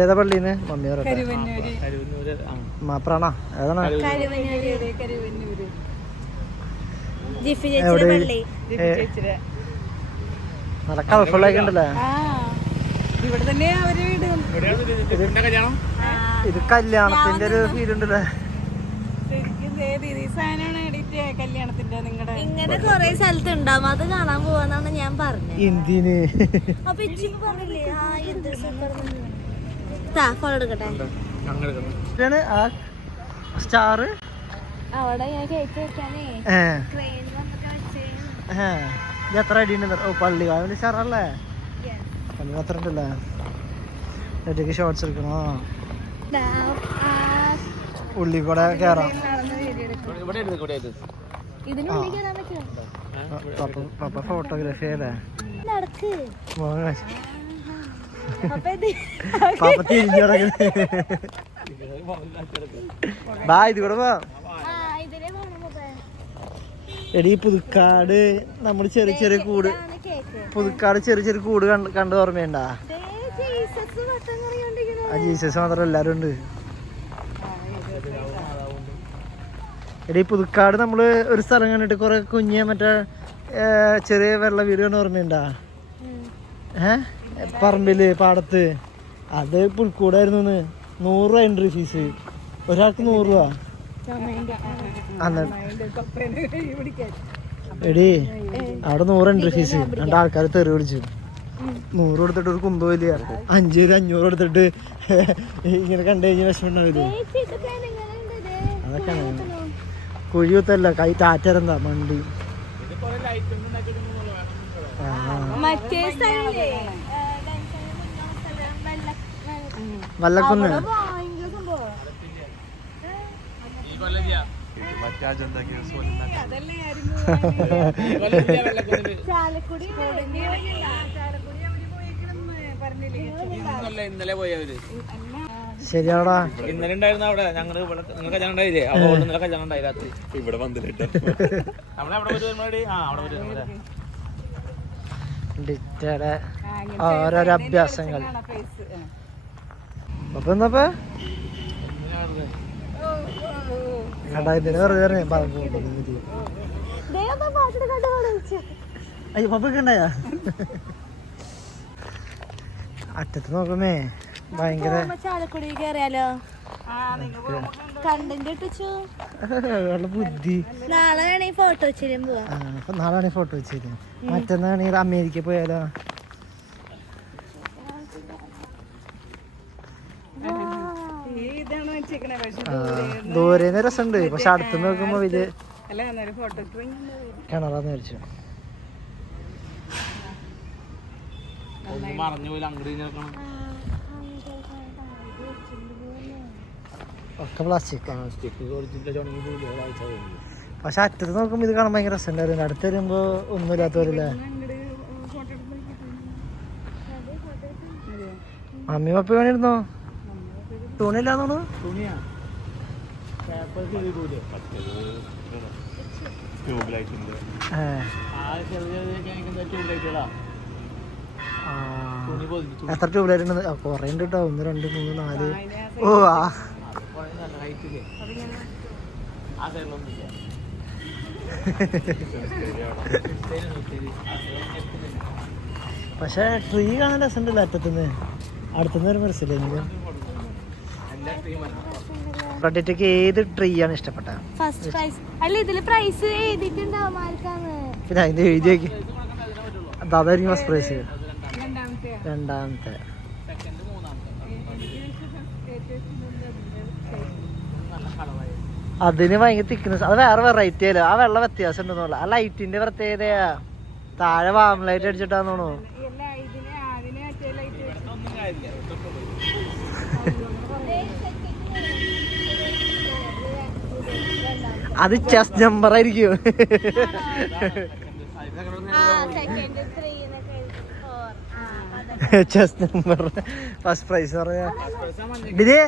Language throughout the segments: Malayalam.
ഏതാ പള്ളിന്ന് മമ്മി മാപ്രാണോ ഏതാണ് നല്ല കളർഫുൾ ആയി ഉണ്ടല്ലേ ഇത് കല്യാണത്തിന്റെ ഒരു ഫീൽ ഉണ്ടല്ലേ ഇങ്ങനെ കൊറേ സ്ഥലത്ത് ഉണ്ടാവും അത് കാണാൻ പോവാന്നാണ് ഞാൻ പറഞ്ഞത് എന്തിന് അപ്പൊ ഇച്ചിക്ക് പറഞ്ഞില്ലേ ഫോളോ എടുക്കട്ടെ സ്റ്റാർ അവിടെ ഞാൻ കേക്ക് വെക്കാനേ ട്രെയിൻ വന്നിട്ട് വെച്ചേ എത്ര അടിയുണ്ട് ഓ പള്ളി കാവിലെ സ്റ്റാറല്ലേ പള്ളി മാത്രം ഉണ്ടല്ലേ ഒറ്റയ്ക്ക് ഷോർട്സ് എടുക്കണോ ഉള്ളി കൂടെ കേറാം പപ്പ ഫോട്ടോഗ്രാഫി അല്ലേ പപ്പ തിരിഞ്ഞു ബാ ഇത് കൂടെ പോ എടീ പുതുക്കാട് നമ്മള് ചെറിയ ചെറിയ കൂട് പുതുക്കാട് ചെറിയ ചെറിയ കൂട് കണ്ട് ഓർമ്മയുണ്ടാ ആ ജീസസ് മാത്രം എല്ലാരും ഉണ്ട് എടീ പുതുക്കാട് നമ്മള് ഒരു സ്ഥലം കണ്ടിട്ട് കൊറേ കുഞ്ഞ് മറ്റേ ചെറിയ വെള്ള വീട് കണ്ട് ഓർമ്മയുണ്ടാ പറമ്പില് പാടത്ത് അത് പുൽക്കൂടായിരുന്നു 100 രൂപ എൻട്രി ഫീസ് ഒരാൾക്ക് 100 രൂപ എടീ അവിടെ 100 എൻട്രി ഫീസ് രണ്ടാൾക്കാർ തെറി വിളിച്ചു 100 കൊടുത്തിട്ട് ഒരു കുന്തോ ഇല്ല 500 കൊടുത്തിട്ട് ഇങ്ങനെ കണ്ടു കഴിഞ്ഞ വിഷമം ഉണ്ടാവില്ലേ അതൊക്കെയാണ് കുഴിയത്തല്ല കൈ താറ്റരെന്താ മണ്ടി വല്ലക്കുന്ന് ശരിയാടാ ഇന്നലെ ഉണ്ടായിരുന്നു അവിടെ ഞങ്ങള് കല്യാണം ഉണ്ടായില്ലേ അപ്പൊ ഇന്നലെ കല്യാണം ഉണ്ടായി രാത്രി ഇവിടെ വന്നിട്ട് ഓരോരോ അഭ്യാസങ്ങൾ അപ്പൊ എന്താ ഇതിന് വെറുതെ അയ്യോ പപ്പൊക്കെ ഉണ്ടായാ അറ്റത്ത് നോക്കമേ ഭയങ്കര ബുദ്ധി നാളെ ഫോട്ടോ വെച്ചിരും നാളെ ഫോട്ടോ വെച്ചിരും മറ്റന്നാണെങ്കിൽ അമേരിക്ക പോയാലോ ദൂരേന്ന് രസമുണ്ട് പക്ഷെ അടുത്ത് നോക്കുമ്പോ വലിയ കിണറാന്ന് വിചാരിച്ചു ഒക്കെ പ്ലാസ്റ്റിക് പക്ഷെ അറ്റത്ത് നോക്കുമ്പോ ഇത് കാണാൻ ഭയങ്കര രസമുണ്ടായിരുന്നു അടുത്ത് വരുമ്പോ ഒന്നുമില്ലാത്തവരല്ലേ മമ്മി പപ്പ വേണിരുന്നോ തുണിയില്ലാന്നോളൂ എത്ര ട്യൂബ്ലൈറ്റ് ഉണ്ട് കൊറേ ഉണ്ട് കേട്ടോ 1 2 3 4 ഓ ആ പക്ഷെ ട്രീ കാണാൻ രസമുണ്ടല്ലോ അറ്റത്തുനിന്ന് അടുത്തുനിന്ന് വരുമ്പോ രസമില്ല പ്രൊഡക്റ്റൊക്കെ ഏത് ട്രീ ആണ് ഇഷ്ടപ്പെട്ടത് പിന്നെ അതിന്റെ എഴുതി നോക്കി അതായിരിക്കും ഫസ്റ്റ് പ്രൈസ് രണ്ടാമത്തെ അതിന് ഭയങ്കര തിക്നെസ് അത് വേറെ വെറൈറ്റി അല്ലേ ആ വെള്ളം വ്യത്യാസം ഉണ്ടെന്നുള്ള ആ ലൈറ്റിന്റെ പ്രത്യേകതയാ താഴെ വാം ലൈറ്റ് അടിച്ചിട്ടാന്ന് തോന്നുന്നു അത് ചെസ് നമ്പർ ആയിരിക്കും ചെസ് നമ്പർ ഫസ്റ്റ് പ്രൈസ് പറയാ ഇതില്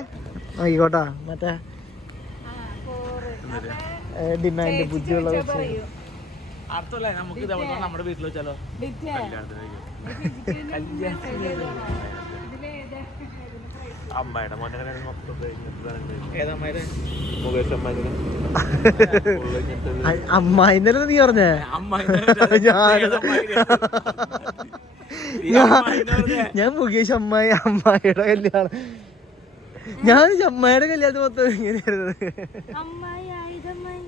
നോക്കിക്കോട്ടാ മറ്റേ ഡിമാൻഡ് ബുദ്ധിയുള്ള നമുക്ക് നമ്മുടെ വീട്ടിൽ വെച്ചാലോ അമ്മായിടെ മോനെ ഏതമ്മായിടെ മുകേഷ് അമ്മായിനെ അമ്മായിന്നല്ലേ നീ പറഞ്ഞേ ഞാൻ മുകേഷ് അമ്മായിയുടെ കല്യാണം ഞാൻ അമ്മായിയുടെ കല്യാണത്തിന് മൊത്തം ഇങ്ങനെയായിരുന്നു അമ്മായി ആയുധമായി